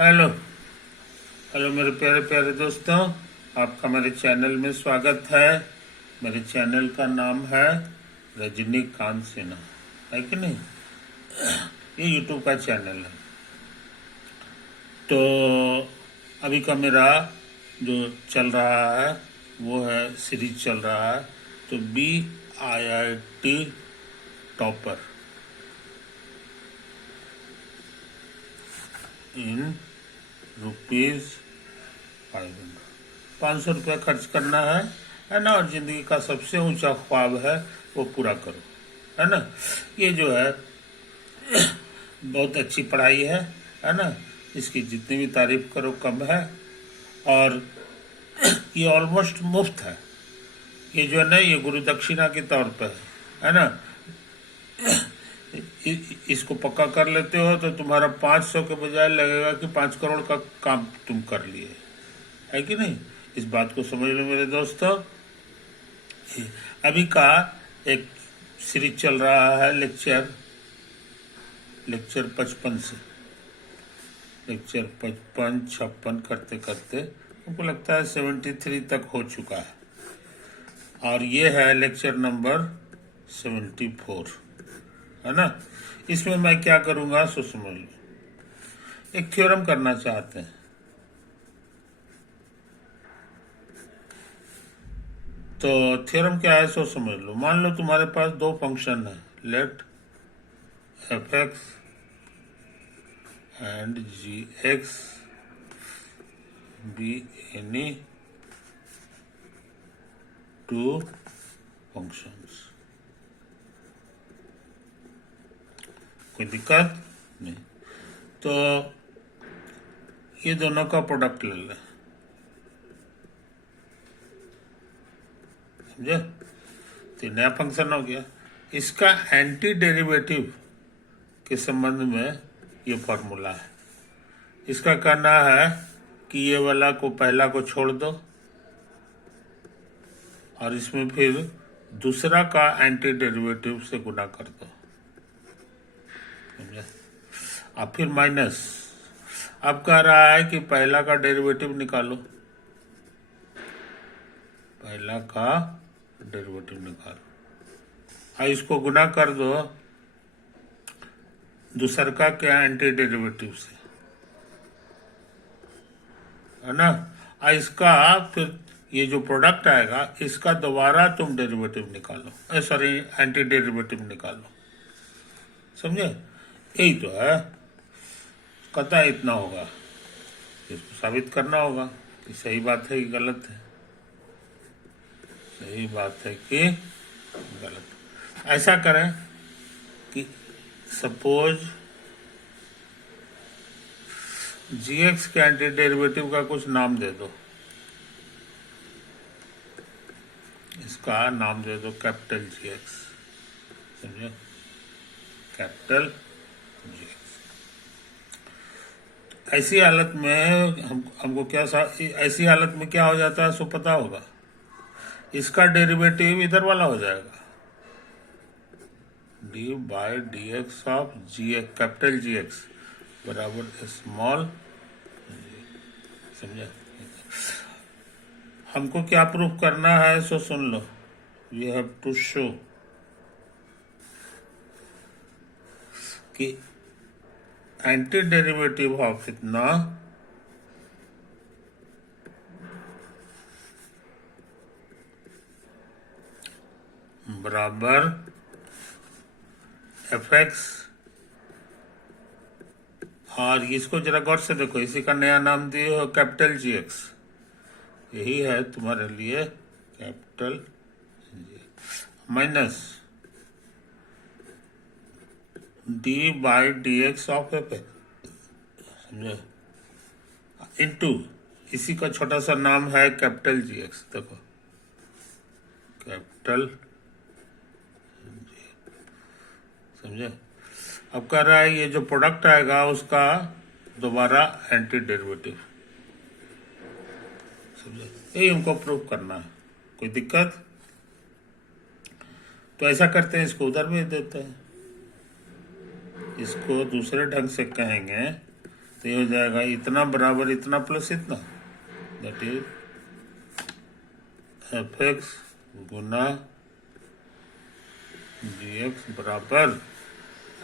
Hello. Hello मेरे प्यारे प्यारे दोस्तों, आपका मेरे चैनल में स्वागत है। मेरे चैनल का नाम है रजनीकांत सिन्हा, है कि नहीं? ये यूट्यूब का चैनल है। तो अभी का मेरा जो चल रहा है वो है, सीरीज चल रहा है, तो BIIT टॉपर इन रुपीज़ 500 रुपया खर्च करना है ना, और ज़िंदगी का सबसे ऊंचा ख्वाब है वो पूरा करो, है ना। ये जो है बहुत अच्छी पढ़ाई है ना। इसकी जितनी भी तारीफ करो कम है। और ये ऑलमोस्ट मुफ्त है। ये जो है ना, ये गुरु दक्षिणा के तौर पर है ना। इसको पक्का कर लेते हो तो तुम्हारा 500 के बजाय लगेगा कि 5 करोड़ का काम तुम कर लिए, है कि नहीं? इस बात को समझ लो मेरे दोस्तों। अभी का एक सीरीज चल रहा है, लेक्चर 55 से लेक्चर 55 56 करते करते हमको लगता है 73 तक हो चुका है, और ये है लेक्चर नंबर 74, है ना। इसमें मैं क्या करूँगा सो समझ लो। एक थ्योरम करना चाहते हैं। तो थ्योरम क्या है सो समझ लो। मान लो तुम्हारे पास दो फंक्शन है, late f(x) and g(x) be any two functions। कोई दिक्कत नहीं। तो ये दोनों का प्रोडक्ट ले लें, समझे? तो नया फंक्शन हो गया। इसका एंटी डेरिवेटिव के संबंध में ये फॉर्मूला है। इसका कहना है कि ये वाला को पहला को छोड़ दो, और इसमें फिर दूसरा का एंटी डेरिवेटिव से गुना कर दो, समझे? अब फिर माइनस। अब कह रहा है कि पहला का डेरिवेटिव निकालो, पहला का डेरिवेटिव निकालो, और इसको गुना कर दो दूसरका के एंटी डेरिवेटिव से, है ना। और इसका फिर ये जो प्रोडक्ट आएगा इसका दोबारा तुम डेरिवेटिव निकालो, सॉरी एंटी डेरिवेटिव निकालो, समझे? यही तो है। कतः इतना होगा, इसको साबित करना होगा कि सही बात है कि गलत है, सही बात है कि गलत। ऐसा करें कि सपोज gx के एंटी डेरिवेटिव का कुछ नाम दे दो। इसका नाम दे दो कैपिटल gx, समझे? Capital gx। ऐसी हालत में हमको क्या ऐसी हालत में क्या हो जाता है सो पता होगा। इसका डेरिवेटिव इधर वाला हो जाएगा, d/dx of gx capital gx बराबर स्मॉल, समझे? हमको क्या प्रूफ करना है सो सुन लो। वी हैव टू शो कि एंटी डेरिवेटिव ऑफ इतना बराबर f(x), और इसको जरा गौर से देखो, इसी का नया नाम दिए हो कैपिटल gx। यही है तुम्हारे लिए capital minus d/dx of f(x), समझे? इनटू इसी का छोटा सा नाम है कैपिटल gx। देखो कैपिटल, समझे? अब कह रहा है ये जो प्रोडक्ट आएगा उसका दोबारा एंटी डेरिवेटिव, समझे? यही हमको प्रूव करना है। कोई दिक्कत? तो ऐसा करते हैं, इसको उधर भेज देते हैं। इसको दूसरे ढंग से कहेंगे तो ये हो जाएगा इतना बराबर इतना प्लस इतना, दैट इज एफ एक्स गुना जी एक्स बराबर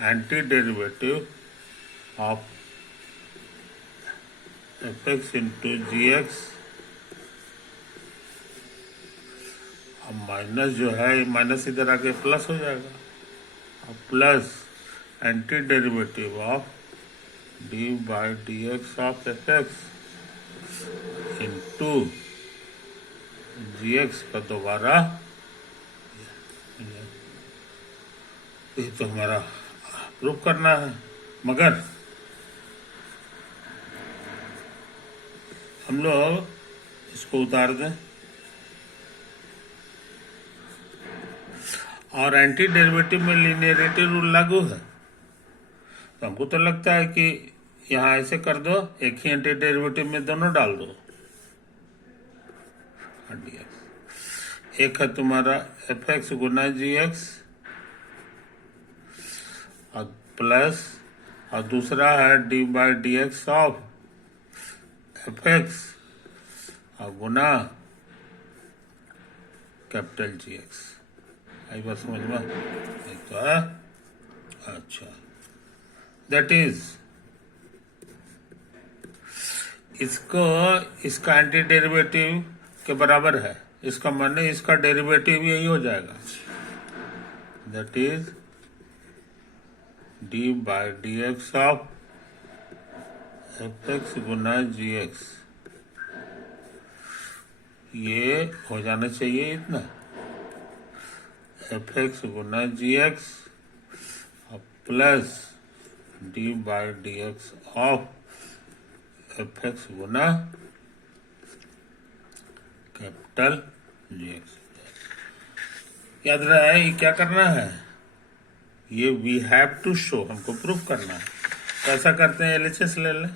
anti derivative of f x into g x, अब माइनस जो है माइनस इधर आके प्लस हो जाएगा, अब plus anti derivative of d by d x of f x into g x का दोबारा, ये तो हमारा प्रूफ करना है, मगर हम लोग इसको उतार दें और एंटी डेरिवेटिव में लीनियरिटी रूल लागू है, तो हमको तो लगता है कि यहाँ ऐसे कर दो, एक ही एंटी डेरिवेटिव में दोनों डाल दो, एक है तुम्हारा एफ एक्स गुना जी एक्स और प्लस, और दूसरा है d by d x of f x और गुना कैपिटल जी एक्स। आई बात समझ में? एक तो है, अच्छा, दैट इज इसको इसका एंटी डेरिवेटिव के बराबर है, इसका माने इसका डेरिवेटिव यही हो जाएगा, that is d by d x of f x गुना जी एक्स, ये हो जाना चाहिए इतना, एफ एक्स गुना जी एक्स और plus d by d x of f x गुना कैपिटल जी एक्स। याद रहा है ये क्या करना है, ये वी हैव टू शो, हमको प्रूफ करना है। तो ऐसा करते हैं, एलएचएस ले लें,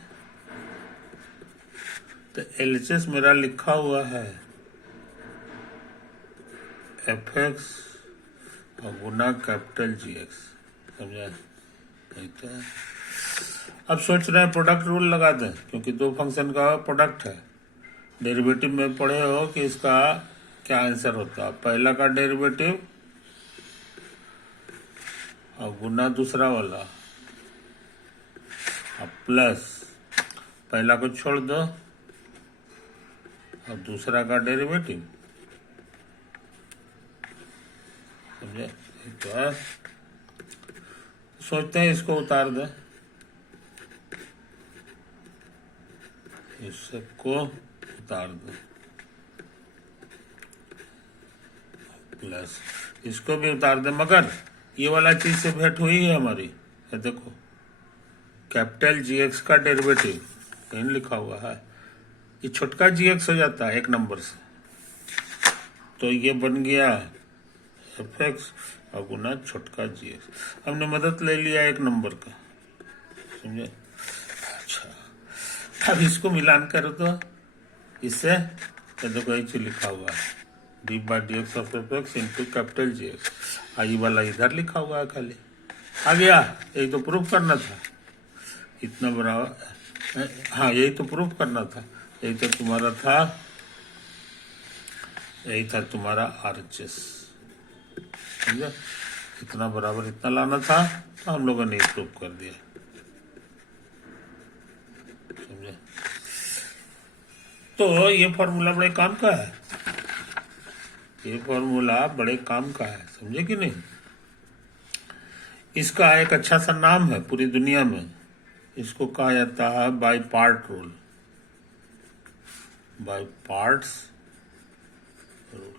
तो एलएचएस मेरा लिखा हुआ है एफ एक्स और गुना कैपिटल जी एक्स, समझा? ठीक है, अब सोच रहे हैं प्रोडक्ट रूल लगा दें, क्योंकि दो फंक्शन का प्रोडक्ट है। डेरिवेटिव में पढ़े हो कि इसका क्या आंसर होता है, पहला का डेरिवेटिव और गुना दूसरा वाला और प्लस, पहला को छोड़ दो और दूसरा का डेरिवेटिव, समझे? तो है, सोचते हैं इसको उतार दें, इस सबको उतार दो, प्लस इसको भी उतार दे, मगर ये वाला चीज से भेंट हुई है हमारी, ये देखो कैपिटल जी एक्स का डेरिवेटिव कहीं लिखा हुआ है, ये छोटका जी एक्स हो जाता है एक नंबर से, तो ये बन गया एफ एक्स और गुना छोटका जी एक्स, हमने मदद ले लिया एक नंबर का, समझे? अच्छा, अब इसको मिलान करो तो इससे, तो देखो ये चीज लिखा हुआ है d by d x of f x into capital ji x, I वाला इधर लिखा हुआ है खाली, आ गया, यही तो प्रूफ करना था, इतना बड़ा, हाँ यही तो प्रूफ करना था, यही तो तुम्हारा था, यही था तुम्हारा आरएचएस, समझे? इतना बराबर इतना लाना था, तो हम लोगों ने प्रूफ कर दिया, समझे? तो ये फॉर्मूला बड़े काम का है, ये फॉर्मूला बड़े काम का है, समझे कि नहीं? इसका एक अच्छा सा नाम है पूरी दुनिया में, इसको कहा जाता है by part rule, by parts rule,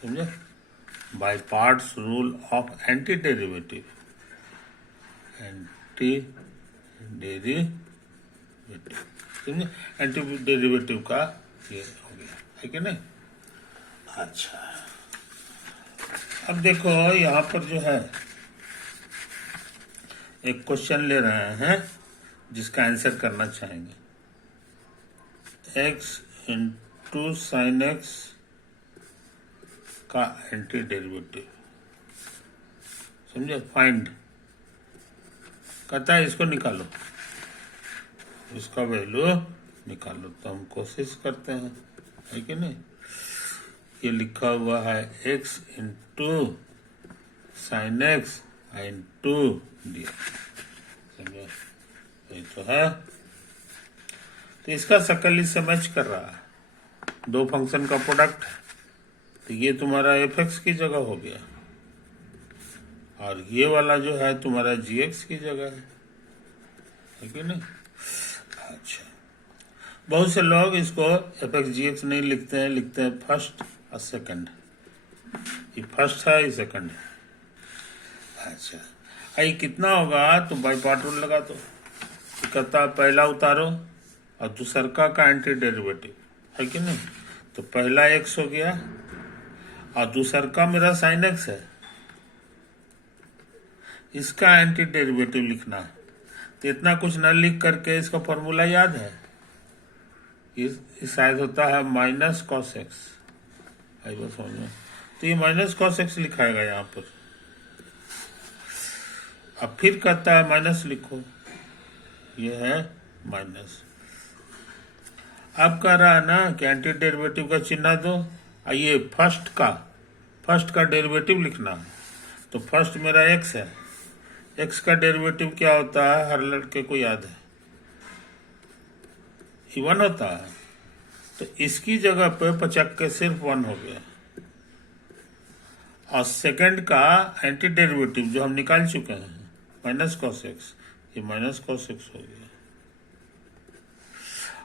समझे? By parts rule of anti derivative, anti derivative, समझे? एंटी डेरिवेटिव का ये हो गया, है कि नहीं? अच्छा, अब देखो यहाँ पर जो है एक क्वेश्चन ले रहे हैं जिसका आंसर करना चाहेंगे, x इंटू साइन एक्स का एंटी डेरिवेटिव, समझे? फाइंड, कहता है इसको निकालो, इसका वैल्यू निकालो। तो हम कोशिश करते हैं, है कि नहीं। ये लिखा हुआ है x into sine x into D x, समझे, ये तो है। तो इसका शक्ल इससे मैच कर रहा है, दो फंक्शन का प्रोडक्ट है। तो ये तुम्हारा एफ एक्स की जगह हो गया और ये वाला जो है तुम्हारा जी एक्स की जगह है कि नहीं। अच्छा, बहुत से लोग इसको एफ एक्स जी एक्स नहीं लिखते हैं, लिखते हैं फर्स्ट और सेकंड। ये फर्स्ट है, ये सेकंड है। अच्छा, ये कितना होगा तो बाई पार्ट रूल लगा दो। कहता पहला उतारो और दूसरका का एंटी डेरिवेटिव, है कि नहीं। तो पहला एक्स हो गया और दूसरका मेरा साइन एक्स है, इसका एंटी डेरिवेटिव लिखना है। तो इतना कुछ न लिख करके इसका फॉर्मूला याद है, इस शायद होता है माइनस कॉस एक्स, आई बस समझ में। तो ये माइनस कॉस एक्स लिखाएगा यहाँ पर। अब फिर कहता है माइनस लिखो, ये है माइनस। अब कह रहा है ना कि एंटी डेरिवेटिव का चिन्ह दो, ये फर्स्ट का डेरिवेटिव लिखना है। तो फर्स्ट मेरा एक्स है, एक्स का डेरिवेटिव क्या होता है, हर लड़के को याद है, ही 1 होता है। तो इसकी जगह पे 50 के सिर्फ 1 हो गया। और सेकंड का एंटी डेरिवेटिव जो हम निकाल चुके हैं माइनस कॉस एक्स, ये माइनस कॉस एक्स हो गया।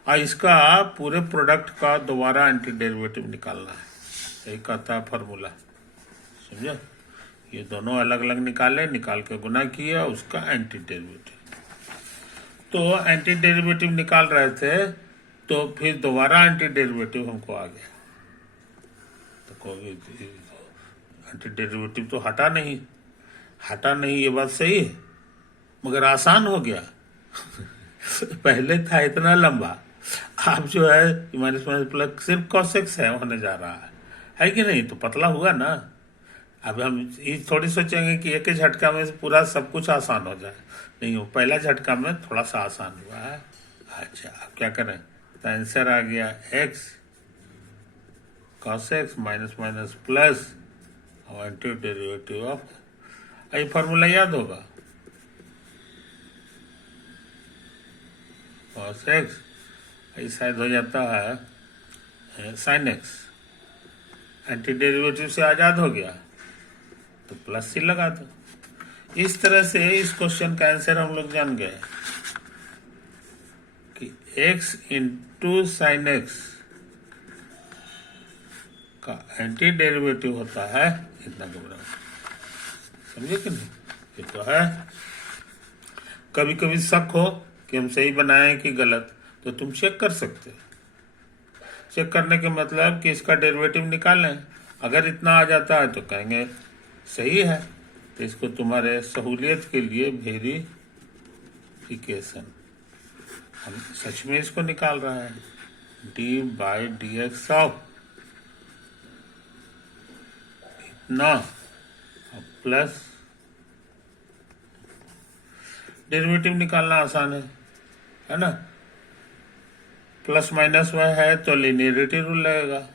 और इसका पूरे प्रोडक्ट का दोबारा एंटी डेरिवेटिव निकालना है, यही कहता है फॉर्मूला, समझे। ये दोनों अलग अलग निकाल के गुना किया उसका एंटी डेरिवेटिव। तो एंटी डेरिवेटिव निकाल रहे थे तो फिर दोबारा एंटी डेरिवेटिव हमको आ गया। तो एंटी डेरिवेटिव तो हटा नहीं, ये बात सही है, मगर आसान हो गया। पहले था इतना लंबा, अब जो है माइनस माइनस प्लस सिर्फ कॉस एक्स है होने जा रहा है कि नहीं। तो पतला हुआ ना। अब हम ये थोड़ी सोचेंगे कि एक ही झटका में पूरा सब कुछ आसान हो जाए, नहीं हो, पहला झटका में थोड़ा सा आसान हुआ है। अच्छा, अब क्या करें, तो आंसर आ गया x cos x minus minus plus और एंटी डेरिवेटिव ऑफ, ये फॉर्मूला याद होगा, कॉस एक्स ये शायद हो जाता है साइन एक्स, एंटी डेरिवेटिव से आजाद हो गया तो प्लस सी लगा दो। इस तरह से इस क्वेश्चन का आंसर हम लोग जान गए कि x इंटू साइन एक्स का एंटी डेरिवेटिव होता है इतना के बराबर, समझे कि नहीं। ये तो है। कभी कभी शक हो कि हम सही बनाए कि गलत, तो तुम चेक कर सकते हो। चेक करने के मतलब कि इसका डेरिवेटिव निकालें, अगर इतना आ जाता है तो कहेंगे सही है। तो इसको तुम्हारे सहूलियत के लिए वेरिफिकेशन, हम सच में इसको निकाल रहा है, d by d x of इतना प्लस, डेरिवेटिव निकालना आसान है ना। प्लस माइनस वह है तो लिनियरिटी रूल लगेगा,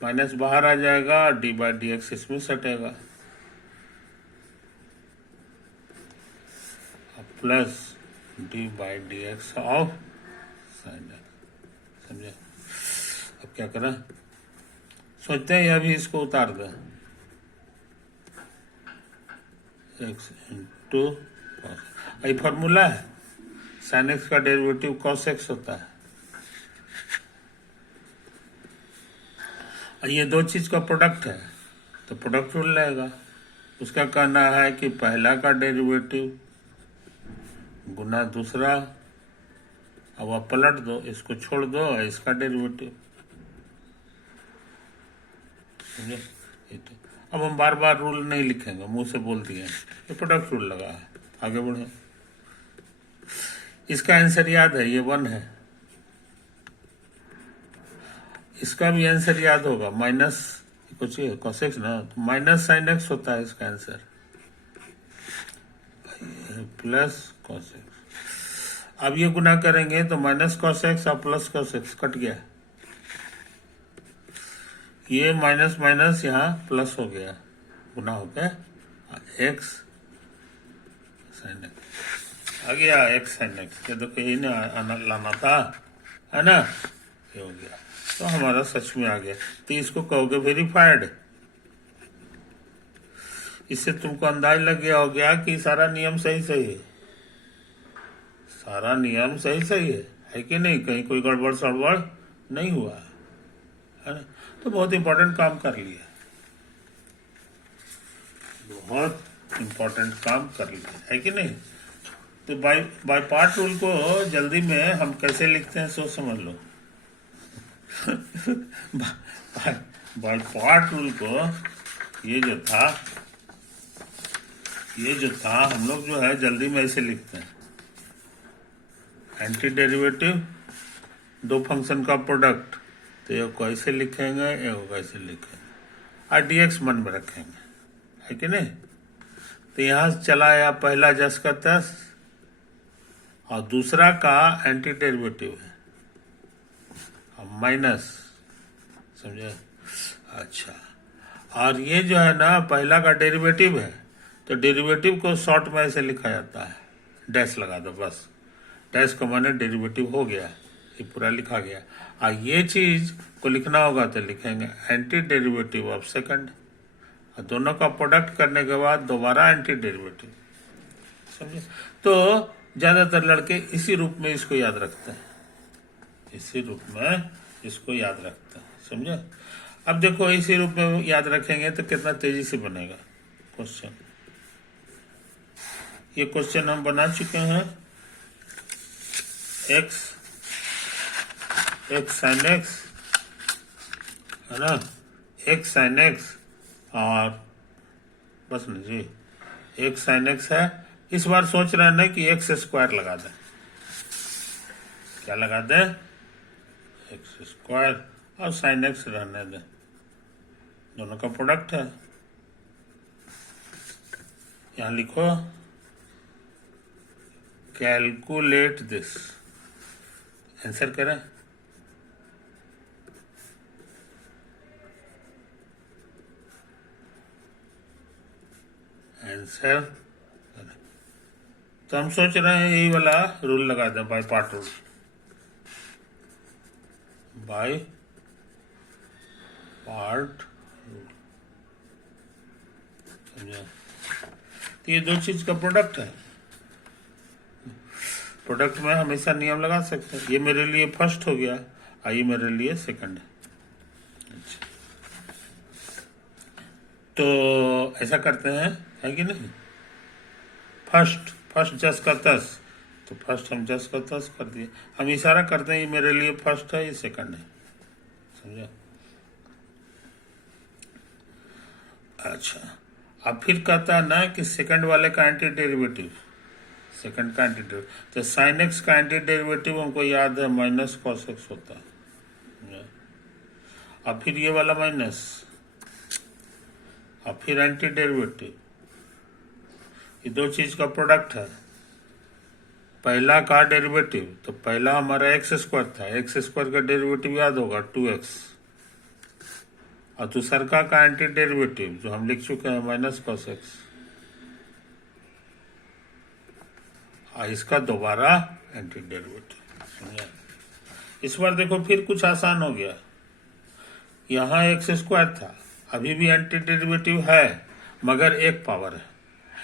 माइनस बाहर आ जाएगा और डी बाई डी एक्स इसमें सटेगा, plus d by d x of sine x, समझे। अब क्या करें, सोचते हैं अभी इसको उतार दें, एक्स इंटू ये फॉर्मूला है, साइन एक्स का डेरिवेटिव कॉस एक्स होता है। ये दो चीज का प्रोडक्ट है तो प्रोडक्ट रूल लगेगा। उसका कहना है कि पहला का डेरिवेटिव गुना दूसरा, अब आप पलट दो, इसको छोड़ दो, इसका डेरिवेटिव, समझे। तो अब हम बार बार रूल नहीं लिखेंगे, मुंह से बोल दिए, ये प्रोडक्ट रूल लगा है। आगे बढ़े, इसका आंसर याद है, ये 1 है। इसका भी आंसर याद होगा, माइनस कुछ कॉस एक्स ना, तो माइनस साइन एक्स होता है इसका आंसर, प्लस कॉस एक्स। अब ये गुना करेंगे तो माइनस कॉस एक्स और प्लस कॉस एक्स कट गया, ये माइनस माइनस यहाँ प्लस हो गया, गुना हो गया एक्स साइन एक्स आ गया, एक्स साइन एक्स। ये देखो यही ना लाना था, है ना, ये हो गया, तो हमारा सच में आ गया। तो इसको कहोगे वेरीफाइड। इससे तुमको अंदाज लग गया हो गया कि सारा नियम सही सही है, सारा नियम सही सही है कि नहीं, कहीं कोई गड़बड़ सड़बड़ नहीं हुआ, है ना। तो बहुत इंपॉर्टेंट काम कर लिया, बहुत इंपॉर्टेंट काम कर लिया, है कि नहीं। तो बाय पार्ट रूल को जल्दी में हम कैसे लिखते हैं सोच समझ लो। बाय पार्ट रूल को ये जो था हम लोग जो है जल्दी में ऐसे लिखते हैं, एंटी डेरिवेटिव दो फंक्शन का प्रोडक्ट, तो ये कैसे लिखेंगे, ये कैसे लिखेंगे, और डीएक्स मन में रखेंगे, है कि नहीं। तो यहाँ से चला आया पहला जस का तस, और दूसरा का एंटी डेरिवेटिव है माइनस, समझे। अच्छा, और ये जो है ना पहला का डेरिवेटिव है, तो डेरिवेटिव को शॉर्ट में ऐसे लिखा जाता है, डैश लगा दो बस, डैश को माने डेरिवेटिव हो गया, ये पूरा लिखा गया। और ये चीज को लिखना होगा तो लिखेंगे एंटी डेरिवेटिव ऑफ सेकंड, और दोनों का प्रोडक्ट करने के बाद दोबारा एंटी डेरिवेटिव, समझे। तो ज्यादातर लड़के इसी रूप में इसको याद रखते हैं, इसी रूप में इसको याद रखते हैं, समझे। अब देखो इसी रूप में याद रखेंगे तो कितना तेजी से बनेगा क्वेश्चन। ये क्वेश्चन हम बना चुके हैं, एक्स साइन एक्स, है ना, एक्स साइन एक्स, और बस ना जी, एक्स साइन एक्स है। इस बार सोच रहे हैं ना कि एक्स स्क्वायर लगा दें, क्या लगा दें, एक्स स्क्वायर, और साइन एक्स रहने दें, दोनों का प्रोडक्ट है। यहां लिखो कैलकुलेट दिस, आंसर करें। आंसर, तो हम सोच रहे हैं यही वाला रूल लगा दें, bye part rule, bye part rule, समझा। तो ये दो चीज का प्रोडक्ट है, प्रोडक्ट में हमेशा नियम लगा सकते हैं। ये मेरे लिए फर्स्ट हो गया, और ये मेरे लिए सेकंड है। अच्छा, तो ऐसा करते हैं, है कि नहीं, फर्स्ट जस का तस, तो फर्स्ट हम जस का तस कर दिए, हम इशारा करते हैं ये मेरे लिए फर्स्ट है, ये सेकंड है, समझा। अच्छा, अब फिर कहता है ना कि सेकंड वाले का एंटी डेरिवेटिव, सेकंड का एंटी डेरिवेटिव, तो साइन एक्स का एंटी डेरिवेटिव हमको याद है माइनस कॉस एक्स होता है, अब फिर ये वाला माइनस, अब फिर एंटी डेरिवेटिव, ये दो चीज का प्रोडक्ट है। पहला का डेरिवेटिव, तो पहला हमारा एक्स स्क्वायर था, एक्स स्क्वायर का डेरिवेटिव याद होगा 2x, और दूसरा का एंटी डेरिवेटिव जो हम लिख चुके हैं माइनस कॉस एक्स, और इसका दोबारा एंटी डेरिवेटिव, समझा। इस बार देखो फिर कुछ आसान हो गया, यहाँ एक्स स्क्वायर था, अभी भी एंटी डेरिवेटिव है मगर एक पावर है,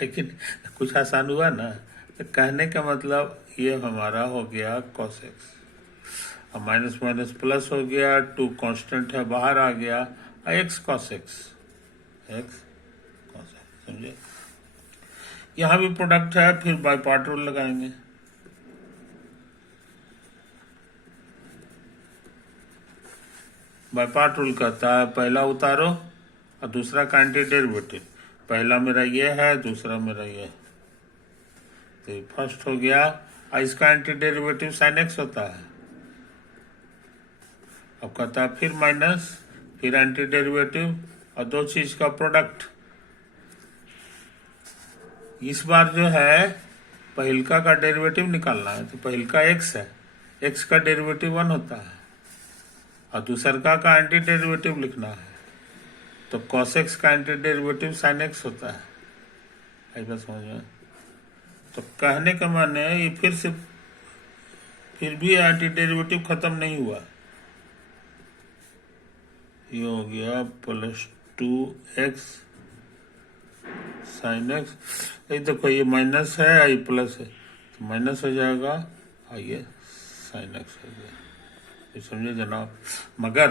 लेकिन कुछ आसान हुआ ना। तो कहने का मतलब ये हमारा हो गया कॉस एक्स, और माइनस माइनस प्लस हो गया, 2 कांस्टेंट है बाहर आ गया, x cos x, x cos x, समझे। यहां भी प्रोडक्ट है, फिर बाय पार्ट रूल लगाएंगे, बाय पार्ट रूल कहता है पहला उतारो और दूसरा का एंटी डेरिवेटिव, पहला मेरा ये है, दूसरा मेरा ये है, तो फर्स्ट हो गया, और इसका एंटी डेरिवेटिव साइन एक्स होता है। अब कहता है फिर माइनस, फिर एंटी डेरिवेटिव, और दो चीज का प्रोडक्ट। इस बार जो है पहिलका का डेरिवेटिव निकालना है, तो पहिलका x है, x का डेरिवेटिव 1 होता है, और दूसरका का एंटी डेरिवेटिव लिखना है, तो cos x का एंटी डेरिवेटिव sin x होता है। आई बात समझ में? तो कहने का माने ये फिर भी एंटी डेरिवेटिव खत्म नहीं हुआ। ये हो गया +2x sin x, ये देखो ये माइनस है, ये प्लस है, तो माइनस हो जाएगा, और ये sin x हो गया। ये समझे जनाब? मगर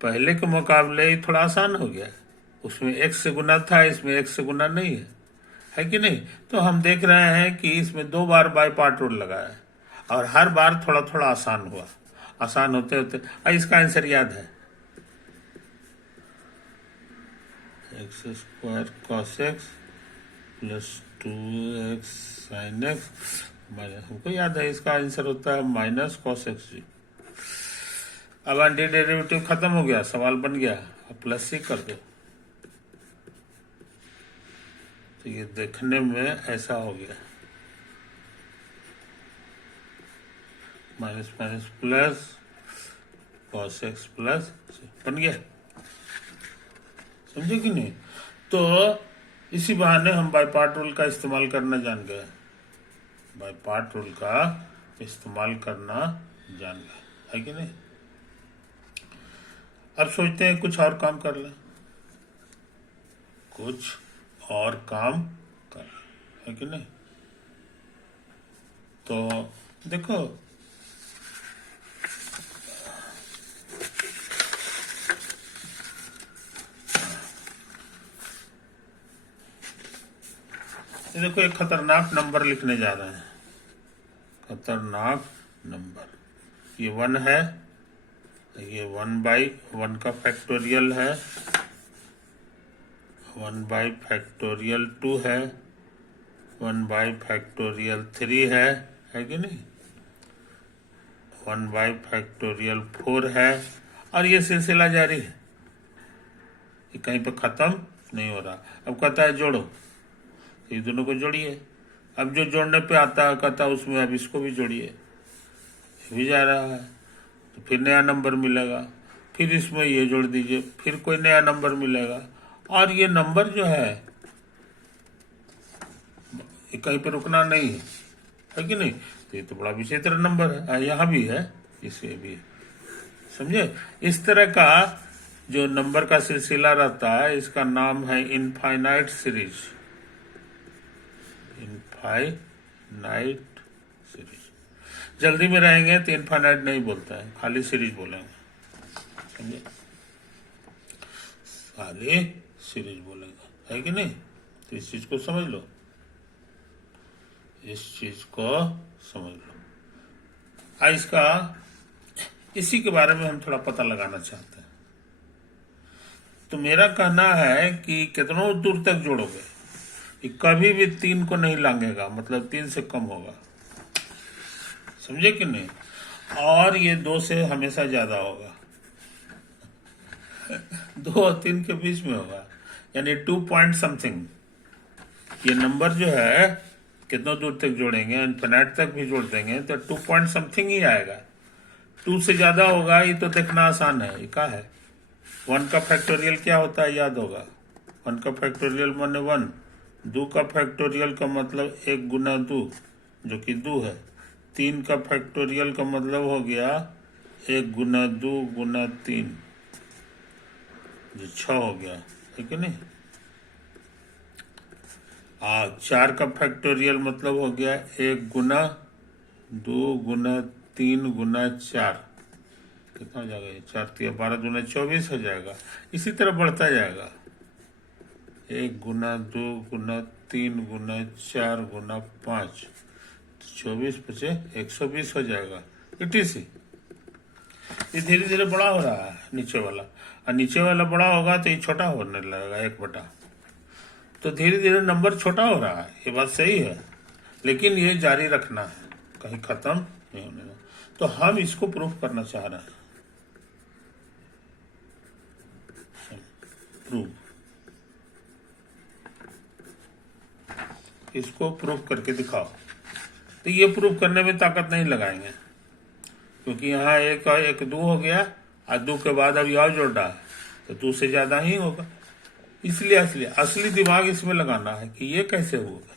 पहले के मुकाबले ये थोड़ा आसान हो गया, उसमें x से गुना था, इसमें x से गुना नहीं है कि नहीं? तो हम देख रहे हैं कि इसमें 2 बार बाय पार्ट रूल लगा है, और हर बार थोड़ा थोड़ा आसान हुआ, आसान होते होते इसका आंसर याद है, x² cos x +2x sin x, हमको याद है इसका आंसर होता है -cos x जी। अब एंटी डेरिवेटिव खत्म हो गया, सवाल बन गया, अब प्लस सी कर दो, तो ये देखने में ऐसा हो गया, minus minus plus cos x plus बन गया। समझे कि नहीं? तो इसी बहाने हम बाय पार्ट रूल का इस्तेमाल करना जान गए, बाय पार्ट रूल का इस्तेमाल करना जान गए, है कि नहीं? अब सोचते हैं कुछ और काम कर लें, कुछ और काम कर लें, है कि नहीं? तो देखो ये देखो, एक खतरनाक नंबर लिखने जा रहे हैं, खतरनाक नंबर, ये 1 है, ये 1/1 का फैक्टोरियल है, 1/2 है, 1/3 है कि नहीं, 1/4 है, और ये सिलसिला जारी है, ये कहीं पर खत्म नहीं हो रहा। अब कहता है जोड़ो, ये दोनों को जोड़िए, अब जो जोड़ने पे आता है कहता है उसमें अब इसको भी जोड़िए, ये भी जा रहा है, तो फिर नया नंबर मिलेगा, फिर इसमें ये जोड़ दीजिए, फिर कोई नया नंबर मिलेगा, और ये नंबर जो है ये कहीं पे रुकना नहीं है कि नहीं? तो ये तो बड़ा विचित्र नंबर है, यहाँ भी है, इसमें भी है, समझे? इस तरह का जो नंबर का सिलसिला रहता है, इसका नाम है इनफाइनाइट सीरीज, इनफाइनाइट सीरीज। जल्दी में रहेंगे तो इनफाइनाइट नहीं बोलता है, खाली सीरीज बोलेंगे, समझे? खाली सीरीज बोलेंगे, है कि नहीं? तो इस चीज को समझ लो, इस चीज को समझ लो। इसका इसी के बारे में हम थोड़ा पता लगाना चाहते हैं। तो मेरा कहना है कि कितनों दूर तक जोड़ोगे, ये कभी भी 3 को नहीं लांघेगा, मतलब 3 से कम होगा, समझे कि नहीं? और ये 2 से हमेशा ज्यादा होगा, 2 और 3 के बीच में होगा, यानी 2 पॉइंट समथिंग। ये नंबर जो है कितना दूर तक जोड़ेंगे, इन्फिनिट तक भी जोड़ देंगे तो 2 पॉइंट समथिंग ही आएगा, 2 से ज्यादा होगा ये तो देखना आसान है। ये क्या है? 1 का फैक्टोरियल क्या होता है याद होगा, 1 का फैक्टोरियल माने 1, 2 का फैक्टोरियल का मतलब 1 गुना 2 जो कि 2 है, 3 का फैक्टोरियल का मतलब हो गया 1 गुना 2 गुना 3 जो 6 हो गया, है कि नहीं? 4 का फैक्टोरियल मतलब हो गया 1 गुना 2 गुना 3 गुना 4, कितना हो जाएगा? 4 3 12 गुना 24 हो जाएगा। इसी तरह बढ़ता जाएगा, 1 गुना 2 गुना 3 गुना 4 गुना 5, 24 बचे 120 हो जाएगा। इटीसी ये धीरे धीरे बड़ा हो रहा है नीचे वाला, और नीचे वाला बड़ा होगा तो ये छोटा होने लगेगा 1/, तो धीरे धीरे नंबर छोटा हो रहा है, ये बात सही है, लेकिन ये जारी रखना है, कहीं खत्म नहीं होने का। तो हम इसको प्रूफ करना चाह रहे हैं, प्रूफ। इसको प्रूफ करके दिखाओ। तो ये प्रूफ करने में ताकत नहीं लगाएंगे, क्योंकि यहाँ एक और एक 2 हो गया और 2 के बाद अभी और जोड़ रहा है तो 2 से ज्यादा ही होगा। इसलिए असली दिमाग इसमें लगाना है कि ये कैसे होगा,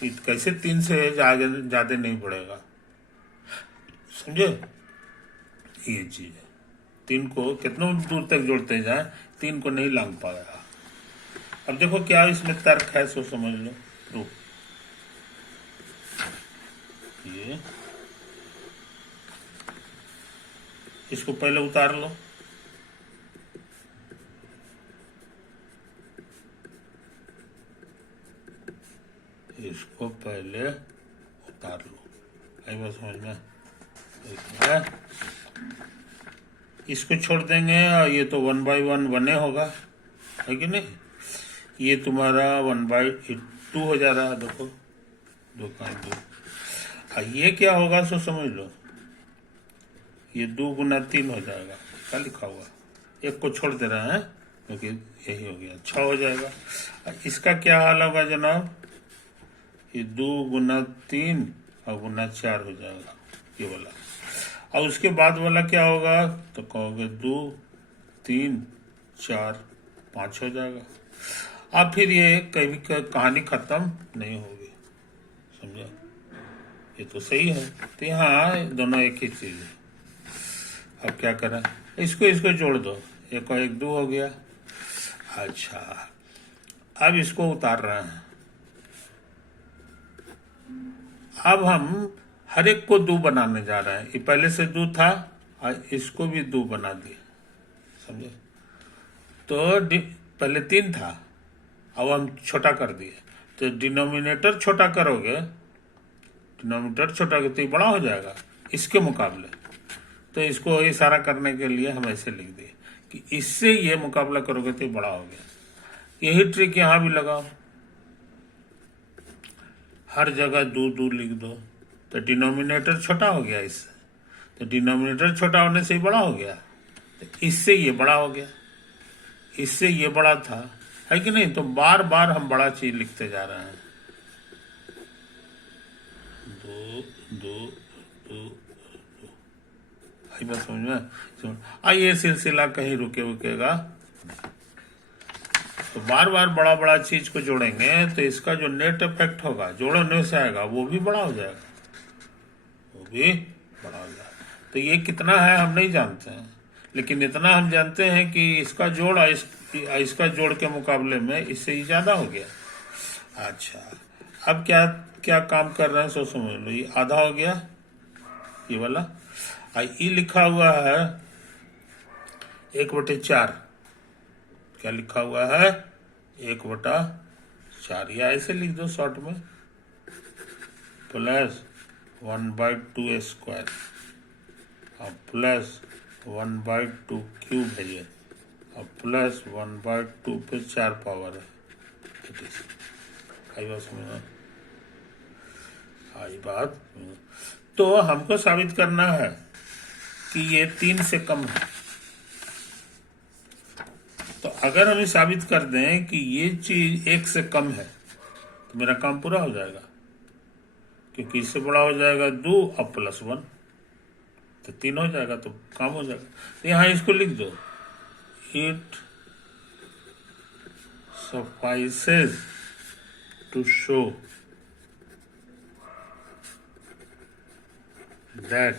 कि कैसे 3 से ज्यादा नहीं बढ़ेगा। समझे? ये चीज है। 3 को कितना दूर तक जोड़ते जाए 3 को नहीं लांग पाएगा। अब देखो क्या इसमें तर्क है, सो समझ लो। प्रूफ ये, इसको पहले उतार लो। इसको पहले उतार लो, आई बात समझ में? इसको छोड़ देंगे और ये तो 1 by 1 बने होगा, है कि नहीं? ये तुम्हारा 1 by 2 हो जा रहा है। देखो 2 का 2। ये क्या होगा सो समझ लो, ये 2 गुना 3 हो जाएगा। क्या लिखा हुआ, एक को छोड़ दे रहा है क्योंकि यही हो गया, 6 हो जाएगा। इसका क्या हाल होगा जनाब, ये 2 गुना 3 और गुना 4 हो जाएगा ये वाला। और उसके बाद वाला क्या होगा, तो कहोगे 2 3 4 5 हो जाएगा। अब फिर ये कभी कहानी खत्म नहीं होगी। समझा? ये तो सही है। तो यहाँ दोनों एक ही चीज है। अब क्या करें, इसको जोड़ दो, एक और एक 2 हो गया। अच्छा, अब इसको उतार रहे हैं। अब हम हर एक को 2 बनाने जा रहे हैं। ये पहले से 2 था और इसको भी 2 बना दिए। समझे? तो पहले 3 था, अब हम छोटा कर दिए। तो डिनोमिनेटर छोटा करोगे, डिनोमिनेटर छोटा तो ये बड़ा हो जाएगा इसके मुकाबले। तो इसको इशारा करने के लिए हम ऐसे लिख दिए कि इससे ये मुकाबला करोगे तो ये बड़ा हो गया। यही ट्रिक यहां भी लगाओ, हर जगह 2 2 लिख दो, तो डिनोमिनेटर छोटा हो गया इससे। तो डिनोमिनेटर छोटा होने से ही बड़ा हो गया, तो इससे ये बड़ा हो गया, इससे ये बड़ा था, है कि नहीं? तो बार बार हम बड़ा चीज लिखते जा रहे हैं। 2 2 2 2। आई बात समझ में? ये सिलसिला कहीं रुकेगा। तो बार बार बड़ा बड़ा चीज को जोड़ेंगे तो इसका जो नेट इफेक्ट होगा जोड़ने से आएगा वो भी बड़ा हो जाएगा, वो भी बड़ा हो जाएगा। तो ये कितना है हम नहीं जानते हैं, लेकिन इतना हम जानते हैं कि इसका जोड़ इसका जोड़ के मुकाबले में इससे ही ज्यादा हो गया। अच्छा, अब क्या क्या काम कर रहे हैं सो समझ लो। ये आधा हो गया ये वाला, ये लिखा हुआ है 1/4। क्या लिखा हुआ है? 1/4। या ऐसे लिख दो शॉर्ट में, प्लस 1/2 स्क्वायर और प्लस 1/2 क्यूब है ये, और प्लस 1/2 पे 4 पावर है। आई बात समझ? आई बात। तो हमको साबित करना है कि ये 3 से कम है। तो अगर हम साबित कर दें कि ये चीज 1 से कम है तो मेरा काम पूरा हो जाएगा, क्योंकि इससे बड़ा हो जाएगा 2 और प्लस 1, तो 3 हो जाएगा, तो काम हो जाएगा। तो यहाँ इसको लिख दो, it suffices to show that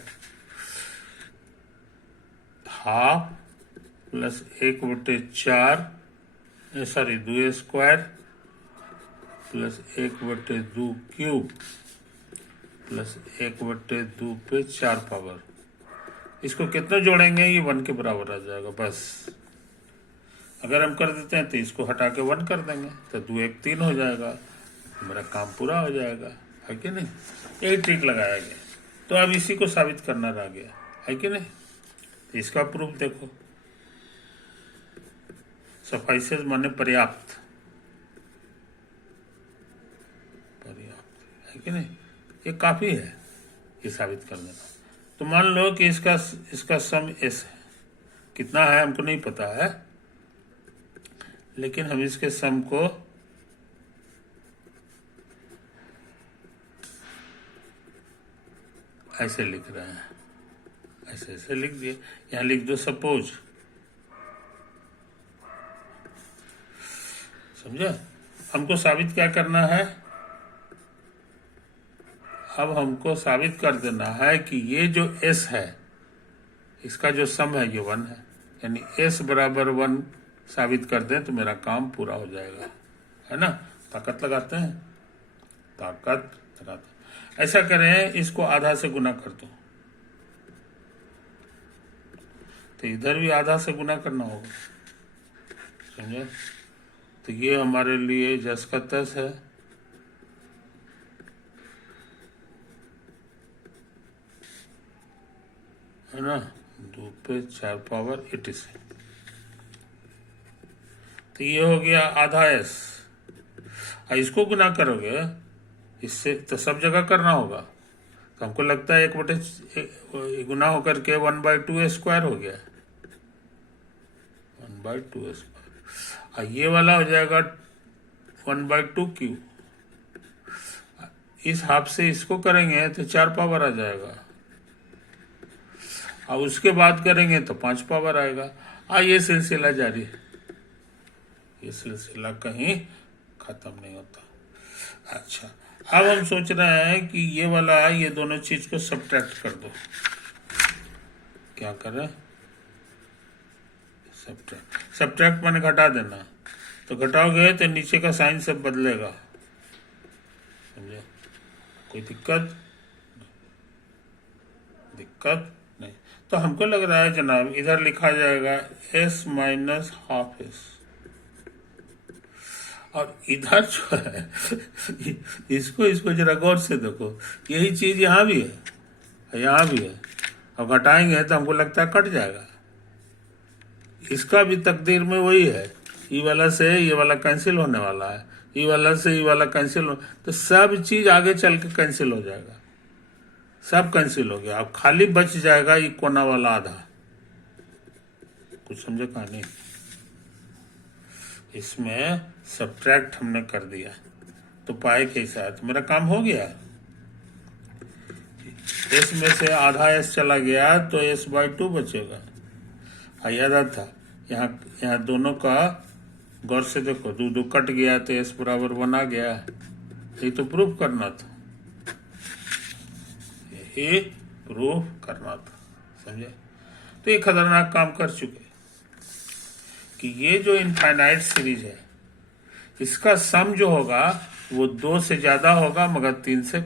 half plus 1/4 2 square plus 1/2 cube plus 1/2 पे 4 पावर। इसको कितना जोड़ेंगे, ये 1 के बराबर आ जाएगा बस। अगर हम कर देते हैं तो इसको हटा के 1 कर देंगे, तो 2 1 3 हो जाएगा, मेरा काम पूरा हो जाएगा, है कि नहीं? यही ट्रिक लगाया गया। तो अब इसी को साबित करना रह गया, है कि नहीं? तो इसका प्रूफ देखो, सफाइसेस माने पर्याप्त, है कि नहीं? ये काफी है ये साबित कर देना। तो मान लो कि इसका सम एस है, कितना है हमको नहीं पता है, लेकिन हम इसके सम को ऐसे लिख रहे हैं, ऐसे ऐसे लिख दिए। यहाँ लिख दो सपोज, समझे? हमको साबित क्या करना है? अब हमको साबित कर देना है कि ये जो s है इसका जो सम है ये 1 है, यानी s बराबर 1 साबित कर दें तो मेरा काम पूरा हो जाएगा, है ना? ताकत लगाते हैं, ताकत लगाते हैं। ऐसा करें, इसको आधा से गुना कर दो, तो इधर भी आधा से गुना करना होगा, समझे? तो ये हमारे लिए जस का तस है, ना? 2 पे 4 पावर 86, तो ये हो गया आधा s। इसको गुना करोगे इससे तो सब जगह करना होगा, तो हमको लगता है 1/1 गुना होकर के 1/2 स्क्वायर हो गया, 1/2 स्क्वायर। और ये वाला हो जाएगा 1/2 क्यूब। इस हाफ से इसको करेंगे तो 4 पावर आ जाएगा, और उसके बाद करेंगे तो 5 पावर आएगा। ये सिलसिला जारी है, ये सिलसिला कहीं खत्म नहीं होता। अच्छा, अब हम सोच रहे हैं कि ये वाला ये दोनों चीज को सब्ट्रैक्ट कर दो। क्या करें? सब्ट्रैक्ट माने घटा देना, तो घटाओगे तो नीचे का साइन सब बदलेगा, समझे? कोई दिक्कत नहीं। तो हमको लग रहा है जनाब इधर लिखा जाएगा s माइनस हाफ s, और इधर जो है इसको जरा गौर से देखो, यही चीज यहाँ भी है, यहाँ भी है, और घटाएंगे तो हमको लगता है कट जाएगा। इसका भी तकदीर में वही है, ई वाला से ये वाला कैंसिल होने वाला है, ई वाला से ई वाला कैंसिल हो, तो सब चीज आगे चल के कैंसिल हो जाएगा, सब कैंसिल हो गया। अब खाली बच जाएगा ये कोना वाला आधा। कुछ समझे कहानी? इसमें सब्ट्रैक्ट हमने कर दिया तो पाए के साथ मेरा काम हो गया। इसमें से आधा s चला गया तो s/2 बचेगा। याद था यहाँ दोनों का गौर से देखो, 2 कट गया तो s बराबर 1 आ गया। ये तो प्रूफ करना था, यही प्रूफ करना था, समझे? तो ये खतरनाक काम कर चुके कि ये जो इनफाइनाइट सीरीज है इसका सम जो होगा वो 2 से ज्यादा होगा मगर 3 से